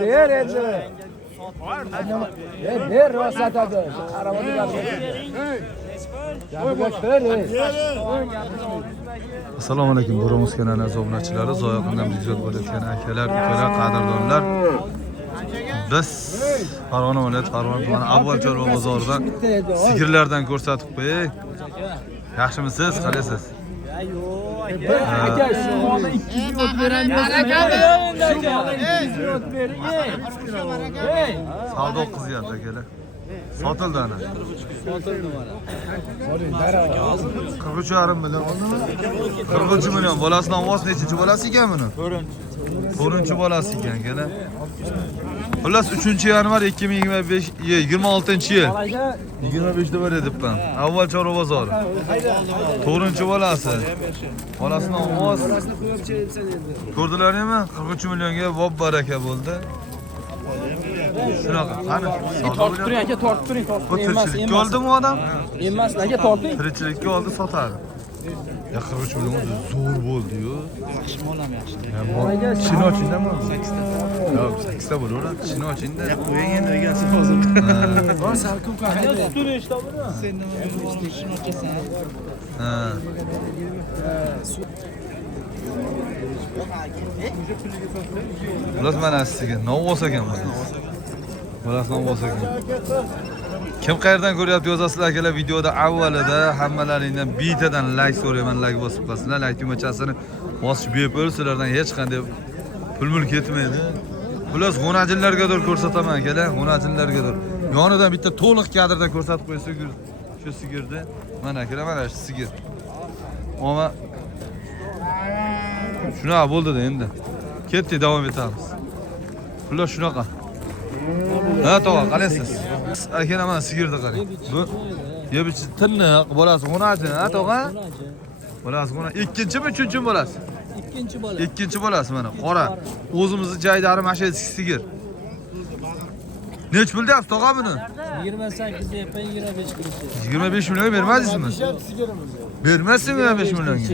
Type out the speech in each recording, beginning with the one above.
Ber endi. Ber rosat adi. Arabada gapir. Assalomu alaykum, Buromuz kanali obunachilari, zoyoqindan video bo'layotgan akalar, ukalar, qadrdonlar. Biz Farg'ona viloyati Farg'ona tumani Avval Chorva bozoridan sigirlardan ko'rsatib qo'yay. Yaxshimisiz? Qalaysiz? Aka shu holda 200 ot beramiz. Savdo qizyapti akalar. Sotildi ana. Sotildi mana. 43,5 million. 43 million. Bolasidan voz nechinchi bolasi ekan buni? 4-chi bolasi ekan akalar. Xullas 3-yanvar 2025 26-yil. 25 da bor edibman. Avval Chorva bozori. 4-chi bolasi. Bolasidan voz. Ko'rdilaringmi? 43 millionga vob baraka bo'ldi. Shunaqa, qani? Tortib turing aka, tortib turing. Bu tirikchilikka oldimi odam? Emas, aka torting. Tirikchilikka oldi sotadi. Ya 43 million zo'r bo'ldi-yu. Yaxshi molam yaxshi. Chinochindanmi? 8 ta. Yo'q, 8 ta bo'laveradi. Chinochinda. Qo'ying endi egasi hozir. Bor salqin qahar. Sutini eshitdingmi? Sen nima bo'lishini shinochasan? Ha. Bular mana sizga novvos ekan bu. Bular novvos ekan. Kim qayerdan ko'ryapti yozasizlar akalar, videoda avvalida hammalaringdan bittadan like so'rayman, like bosib qo'yasizlar. Like tugmachasini bosib bepul, sizlardan hech qanday pul ketmaydi. Bular g'unajinlargadir ko'rsataman akalar, g'unajinlargadir. Yonidan bitta to'liq kadrda ko'rsatib qo'ysa, shu sigirni. Mana akalar, mana shu sigir. Ama shunaqa bo'ldi-da endi. Ketdik, davom etamiz. Bular shunaqa. Ha, tog'a, qalaysiz? Akana mana sigirni qarang. Bu yebichi tiniq, bolasi g'unajin, ha tog'a? Bolasi g'unajin. Ikkinchimi, uchinchimi bolasi? Ikkinchi bola. Ikkinchi bolasi mana, qora. O'zimizni joydari mana shu sigir. Nech pul deyapsiz tog'a buni? 28 deyapman, 25 qilishdi. 25 million bermaysizmi? Bermasizmi 25 millionga?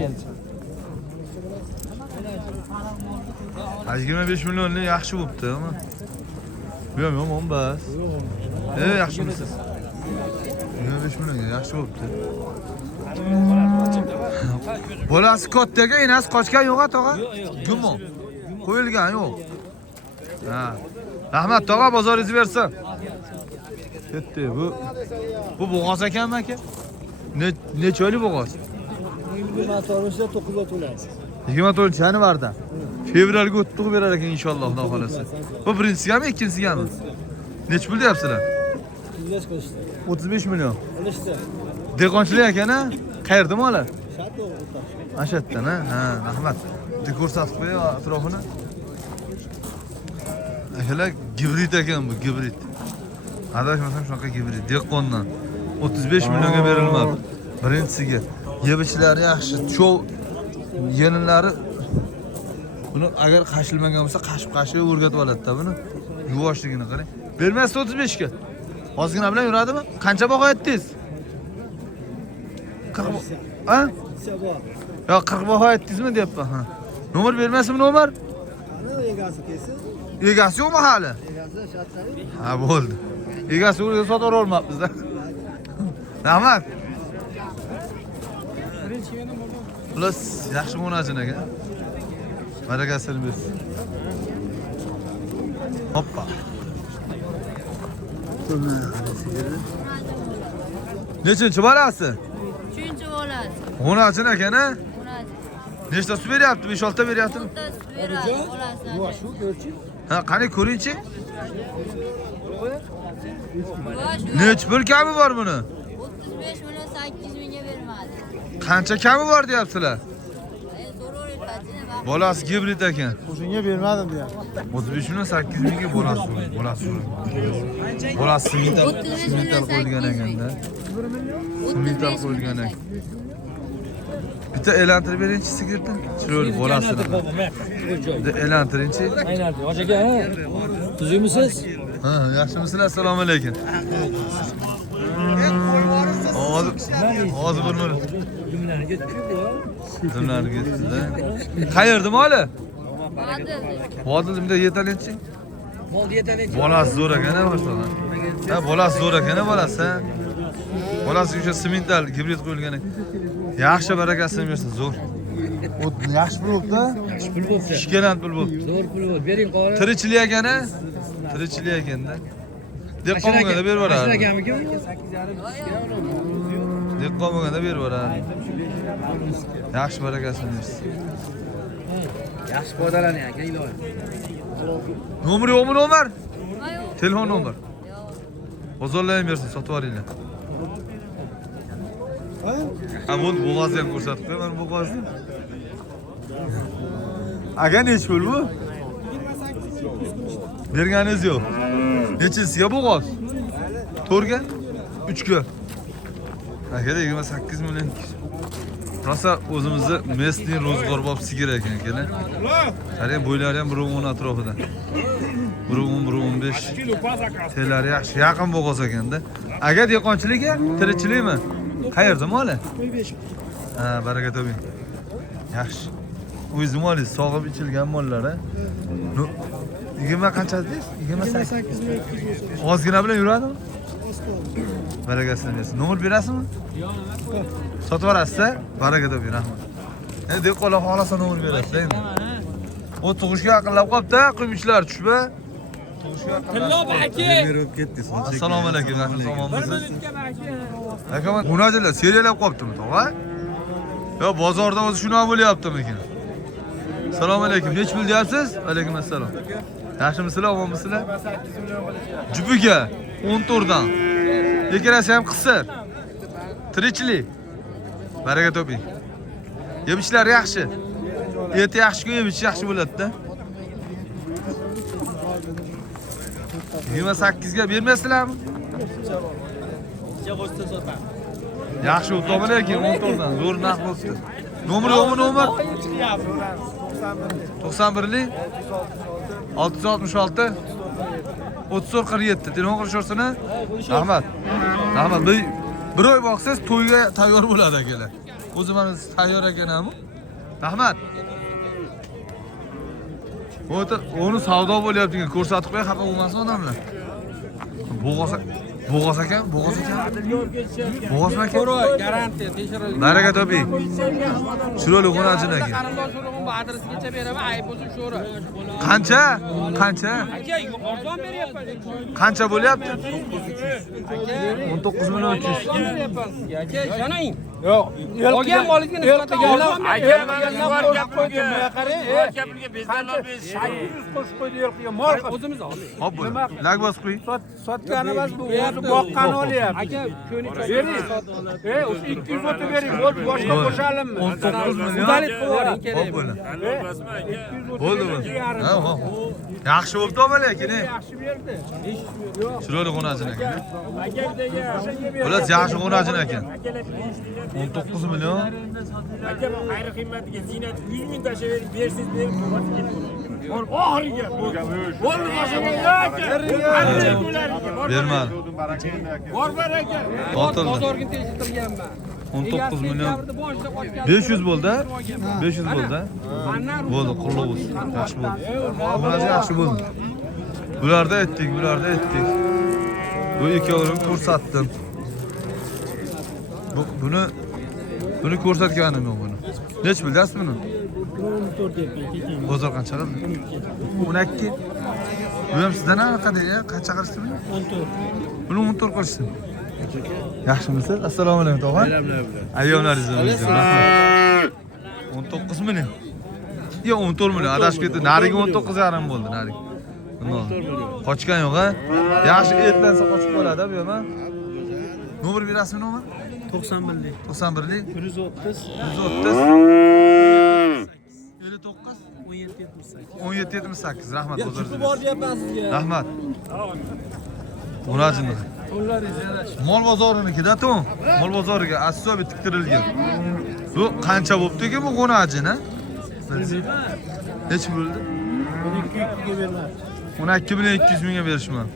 25 millionlik yaxshi bo'pti, ama. Yomon bas. Yaxshimisiz? 25 millionga yaxshi bo'pti. Bolasi kattaga, enasi qochgan yo'q-a, tog'a? Gumon. Qo'yilgan yo'q. Ha. Rahmat tog'a, bozoringiz bersin. Ketdi bu. Bu bo'g'oz ekanmi aka? Necha oylik bo'g'oz? 29 ot to'laysiz. 24 yanvarda. Fevralga o'tib berar ekan inshaalloh, xudo xolasa. Bu birinchisigami, ikkinchisigami? Nech pul deyapsizlar? 35 million. Olishdi. Dehqonchilik ekan-a? Qayerda molar? Ashatdan, ha, rahmat. Bitta ko'rsatib qo'y atrofini. Akalar, gibrid ekan bu, gibrid. Adashmasam shunaqa gibrid, dehqondan 35 millionga berilmadi. Birinchisiga yebichlari yaxshi, chov yelinlari buni agar qashilmagan bo'lsa, qashib o'rgatib oladi-da buni. Yuvoshligini qarang. Bermaysiz 35 ga. Ozgina bilan yuradimi? Qancha baho aytdingiz? 40. Ha? Yo, 40 baho aytdingizmi deyapman, ha. Nomer bermaysizmi, nomer? Egasi kelsin. Egasi yo'qmi hali? Egasi shartlari. Ha, bo'ldi. Egasi o'zi sotib olmabmiz-da. Rahmat. Plus yaxshi g'unajin ekan. Barakasini bersin. Hoppa. Nechinchi bolasi? 3-chi bolasi. G'unajin ekan-a? G'unajin. Nechta suv beryapti? 5-6 ta beryaptimi? Bu shu ko'rchi. Ha, qani ko'ring-chi. Nech pul kami bor buni? 35 million 800 mingga bermadi. Qancha kami bor deyapsizlar? Zo'r o'rgatdi. Bolasi gibrid ekan. O'shunga bermadim deyapti. 35 million 800 mingga bolasi. Bolasi simental qo'yilgan ekanda. Simental qo'yilgan ekan. Bitta elantirib beringchi sigirni. Chiroyli bolasini. Bitta elantiringchi. Aynan, hojaga, ha. Tuzimisiz? Ha, yaxshimisizlar? Assalomu alaykum. Hozir bir Tizimlarni ketdi-da. Qayerda moli? Hadi. Vodilda yetalchi. Mol yetalchi. Bolasi zo'r ekan-a masalan. Ha, bolasi zo'r ekan-a bolasi. Bolasi o'sha semental gibrid qo'yilgan. Yaxshi barakasini bersin, zo'r. O yaxshi pul bo'libdi. Yaxshi pul bo'libdi. Ishkelant pul bo'libdi. Zo'r pul bo'ldi. Bering qori. Tirikchilik ekan-a? Tirikchilik ekanda. Deb qolmaganda berib yuboradi. Ashra akamiki? Deb qolmaganda berib yuboradi. Yaxshi barakasini bersin. Yaxshi foydalaning aka, iloyim. Nomer yo'qmi nomer? Ayo. Telefon nomer. Yo'q. Bozorlayam bersin, sotib yuboringlar. Ha, bu bo'g'ozni ham ko'rsatib qo'yaman, bo'g'ozni. Aga nech pul bu? Berganingiz yo'q. Nechisiga bo'g'oz? 4 ga? 3 ga. Akada 28 million. Rosa o'zimizni местный rozg'orbop sigir ekan akada. Qarang, bo'ylari ham 1.10 atrofida. 1.15. Telari yaxshi, yaqin bo'g'oz ekanda. Aga dehqonchilikmi? Tirikchilikmi? Qayerda moli? Ha, baraka toping. Yaxshi. O'zim olingiz, sog'ib ichilgan mollar, ha. 20 qancha dedingiz? 28. Ozgina bilan yuradimi? Barakasini bersin. Nomer berasizmi? Sotib yuborasiz-a? Baraka toping, rahmat. Endi dehqonlar xohlasa nomer berasiz endi. O tug'ishga yaqinlab qolibdi, quymichlar tushba. Tillo aka. Assalomu alaykum, rahmat, omonmisiz? Akaman, bunajilar seriyalab qolibdimi, tog'a? Yo, bozorda o'zi shunaqa bo'lyaptimi ekan? Assalomu alaykum. Nech pul deyapsiz? Alaykum assalom. Yaxshimisizlar, omonmisizlar? Jubiga 14 dan. Yekarasi ham qisir. Tirikchilik. Baraka toping. Yeb-ichlar yaxshi. Eti yaxshi-ku, yeb-ich yaxshi bo'ladi-da. 28 ga bermaysizlarmi? Yaxshi o'tdi lekin 14 dan zo'r narx bo'ldi. Nomer yo'qmi nomer? 91lik 666 3447 telefon qilisharsizmi? Rahmat. Rahmat. Bir oy boqsiz to'yga tayyor bo'ladi akalar. O'zi mana tayyor ekanami? Rahmat. Onu savdo bo'lyapti ekan, ko'rsatib qo'y, xafa bo'lmasin odamlar. Bo'g'oz ekan. Bo'g'ozmi ekan? Qo'roy, garantiya tekshirilgan. Baraka toping. Chiroyli qo'najin ekan. Qarindosh urug'im bu adresigacha beraman, ayb bo'lsin sho'ri. Qancha? Qancha? Aka, arzon beryapman. Qancha bo'lyapti? Aka, 19 million 300. beryapman sizga. Aka, ishoning. Yo'q. Olgan molingizga nisbatan arzon o'zimiz oldik. Hop bo'l. Lag bos qo'ying. Sotgani emas bu, o'zi boqqani olyapti. Aka, ko'nik Bering. O'sha 200 o'tib bering, boshqa qo'shalimmi? 19 million. Udalit qilib yuboring, kerak. Hop bo'l. Bo'ldimi? Ha, hop. Yaxshi bo'pti ama lekin. Yaxshi berdi. Chiroyli qo'najin ekan. Bular yaxshi qo'najin ekan. 19 million. Aka bu xayri qiymatiga Zinat 100 ming tashlayverib bersiz berib oxiriga bo'ldi Bermadi. bor baraka Botildi. Bozorga tekshirtirganman. 19 million. 500 bo'ldi. 500 bo'ldi. Bo'ldi, qulluq bo'lsin. Yaxshi bo'ldi. Bular yaxshi bo'ldi. Bularda etdik. Bu ikkovini ko'rsatdim. Buni ko'rsatganim yo'q buni. Nech bildingizmi buni? 14 deyapman. Bozor qancha qildi? 12. Bu ham sizdan qanday? Qancha qilishdi buni? 14. Buni 14 qilishdi. Yaxshimisiz? Assalomu alaykum tog'a. Ayyomlaringiz bo'lsin. Rahmat. 19 million. Yo, 14 million. Adashib ketdi. Nariga 19,5 bo'ldi, nariga. Qochgan yo'q, ha? Yaxshi etlansa qochib qoladi, bu ham. Nomer berasizmi, nomer? 91lik. 91lik 130 1778. Rahmat bozor. Bor deyapman sizga. Rahmat. Qo'najin. Mol bozoriniki-da, to'm. Mol bozoriga assobi tiktirilgan. Bu qancha bo'pti-ki bu qo'najin, ha? Nech bo'ldi? 12 million 200 mingga berishman.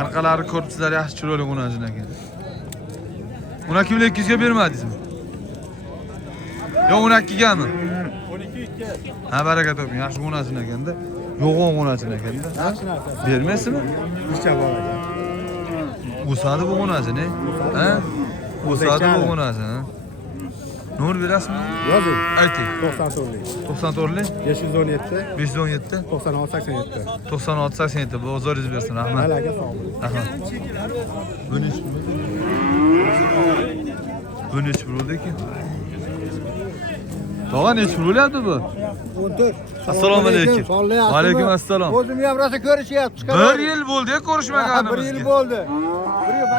Arqalari korpuslari yaxshi chiroyli qo'najin ekan. 12 million 200 ga bermadingizmi? Yo 12 gami? 12 2. Ha baraka toping. Yaxshi qo'nasini ekanda. Yo'g'on qo'nasini ekanda. Yaxshi narsa. Bermaysizmi? Ishcha bor ekan. O'sadi bu qo'nasini. Ha? O'sadi bu qo'nasini. Nur berasizmi? Yozing. Ayting. 94lik 94lik 517 517 96 87. 96 87 bozoringiz bersin. Rahmat. Malaga sog' bo'ling. Rahmat. Bu nechi pul? Bu nechi pul bo'ldi ekan? Tog'a nechi pul bo'lyapti bu? 14. Assalomu alaykum. Va alaykum assalom. O'zim ham rosa ko'rishyapti. 1 yil bo'ldi ko'rishmaganimizga. 1 yil bo'ldi.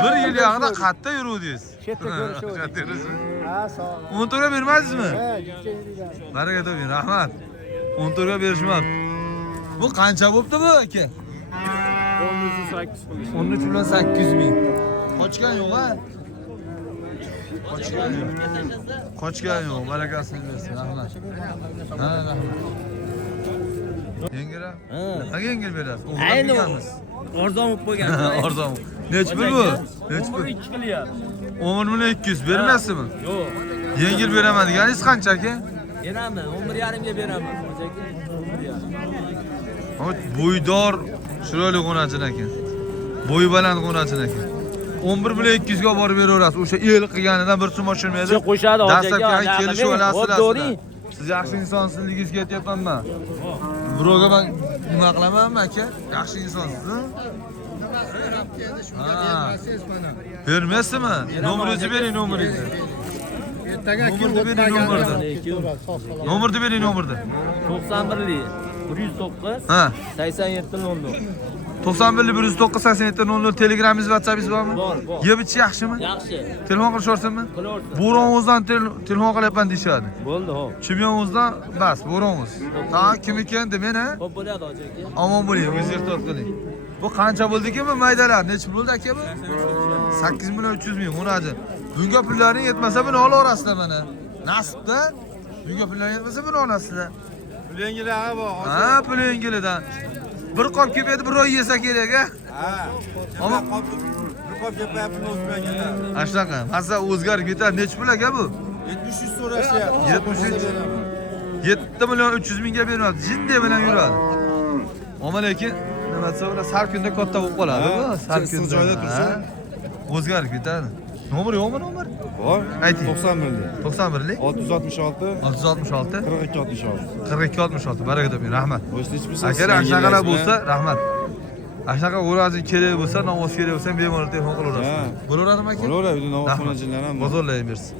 1 yil yaqinda qayerda yuruvdingiz? Chetda ko'rishdik. Qayerda yurasiz? Ha, sog'. 10 to'rga bermadingizmi? Ha, kecha yurgan. Baraka toping, rahmat. 10 to'rga berishmabdi. Bu qancha bo'pti bu aka? 8 pul. 13 bilan 800 ming. Qochgan yo'q ha? Qochgan yo'q. Qochgan yo'q. Barakasini bersin, rahmat. Ha, rahmat. Yengilroq? Nimaga yengil berasiz? Ayni O'g'irlamiz. arzon bo'lib qo'ygan. Arzon. Nech pul bu? Nech pul? 2 qilyapti. 10 million 200 bermaysizmi? Yo'q. Yengil beraman deganingiz qancha aka? Beraman, 11,5 ga beraman. Xo'jaki. 11,5. Bo'ydor, chiroyli qo'nachin ekan. Bo'yi baland qo'nachin ekan. 11 million 200 ga borib beraverasiz. O'sha el qilganidan bir so'm oshirmaydi. Siz qo'shadi hojaga. Dastlabki kelishib olasizlar. Do'ring. Siz yaxshi insonsizligingizni aytyapman. Birovga men nima qilamanmi aka? Yaxshi insonsiz, ha? Bermaysizmi? Nomeringizni bering, nomeringizni. Ertaga kim Nomerni bering, nomerni. Nomerni bering, nomerni. 91lik 109 Ha. 8700. 91 109 87 00 Telegramingiz, WhatsAppingiz bormi? Bor, bor. Yeb ichish yaxshimi? Yaxshi. Telefon qilishyapsizmi? Qilaversin. Bo'roningizdan telefon qilyapman deyshadi. Bo'ldi, hop. Chimyoningizdan bas, bo'rongiz. Ha, kim ekan demang, ha? Xo'p bo'ladi hojaki. Omon bo'ling, o'zingiz ehtiyot qiling. Bu qancha bo'ldi-ki bu maydalar? Necha bo'ldi aka bu? 8 million 300 ming. Unaji. Bunga pullaring yetmasa buni olaverasizlar mana. Nasibda. Bunga pullaring yetmasa buni olasizlar. Pul yengilag'i bor. Ha, pul yengilidan. Bir qop ko'paydi, bir oy yesa kerak, ha? Ha. Ammo Bir qop gapayapti o'zbeklar. ashaqa, masa o'zgarib ketadi. Necha pul aka bu? 73 so'rashyapti. 73. 7 million 300 mingga beryapti. Jinday bilan yuradi. Ammo lekin nima desa ular sar kunda katta bo'lib qoladi bu. Sar kunda joyda tursa o'zgarib ketadi. Nomer yo'qmi, nomer? Bor. Ayting. 91lik 91lik 666 666 42 66. 42 66. Baraka toping, rahmat. O'sha hech bir Agar ashaqalar bo'lsa, rahmat. Ashaqa o'razi kerak bo'lsa, namoz kerak bo'lsa, bemalol telefon qilaverasiz. Ha. Bo'laveradimi aka? Bo'laveradi, namoz Rahmat. xonajinlar ham bor. Bozorlayversin.